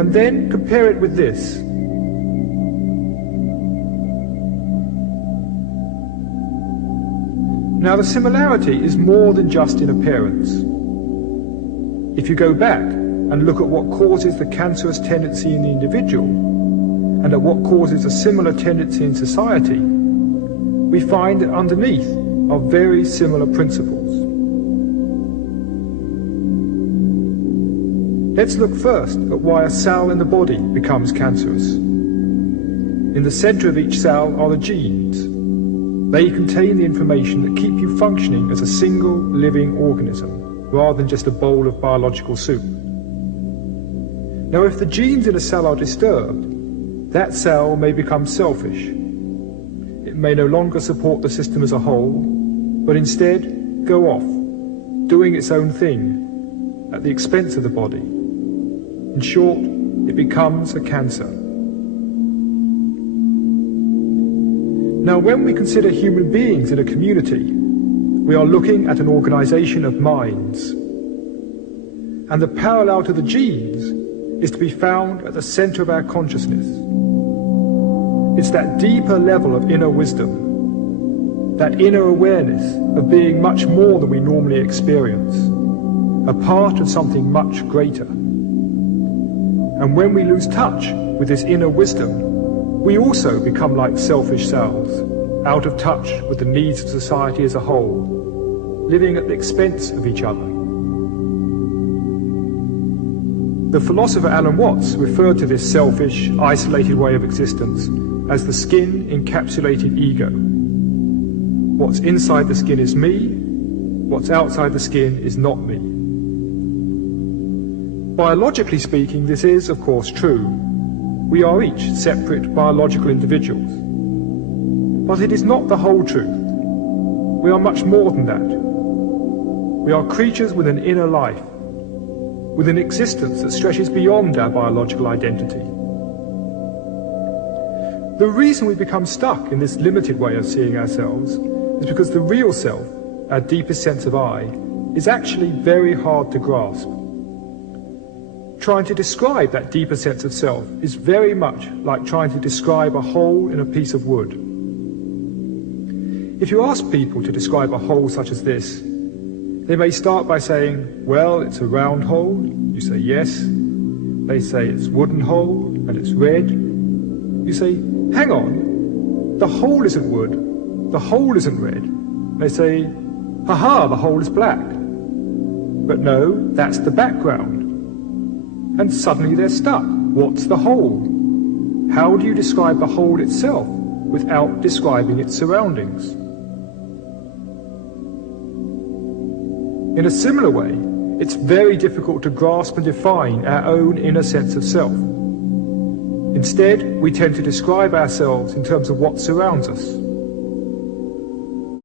and then compare it with this. Now the similarity is more than just in appearance. If you go back and look at what causes the cancerous tendency in the individual, and at what causes a similar tendency in society, we find that underneath are very similar principles. Let's look first at why a cell in the body becomes cancerous. In the center of each cell are the genes. They contain the information that keep you functioning as a single living organism, rather than just a bowl of biological soup. Now, if the genes in a cell are disturbed, that cell may become selfish. It may no longer support the system as a whole, but instead go off, doing its own thing, at the expense of the body. In short, it becomes a cancer. Now, when we consider human beings in a community, we are looking at an organization of minds. And the parallel to the genes is to be found at the center of our consciousness. It's that deeper level of inner wisdom, that inner awareness of being much more than we normally experience, a part of something much greater. And when we lose touch with this inner wisdom, we also become like selfish cells, out of touch with the needs of society as a whole, living at the expense of each other. The philosopher Alan Watts referred to this selfish, isolated way of existence as the skin-encapsulated ego. What's inside the skin is me, what's outside the skin is not me. Biologically speaking, this is, of course, true. We are each separate biological individuals. But it is not the whole truth. We are much more than that. We are creatures with an inner life, with an existence that stretches beyond our biological identity. The reason we become stuck in this limited way of seeing ourselves is because the real self, our deepest sense of I, is actually very hard to grasp. Trying to describe that deeper sense of self is very much like trying to describe a hole in a piece of wood. If you ask people to describe a hole such as this, they may start by saying, well, it's a round hole. You say yes. They say it's a wooden hole and it's red. You say, hang on, the hole isn't wood, the hole isn't red. They say, haha, the hole is black. But no, that's the background. And suddenly they're stuck. What's the hole? How do you describe the hole itself without describing its surroundings? In a similar way, it's very difficult to grasp and define our own inner sense of self. Instead, we tend to describe ourselves in terms of what surrounds us.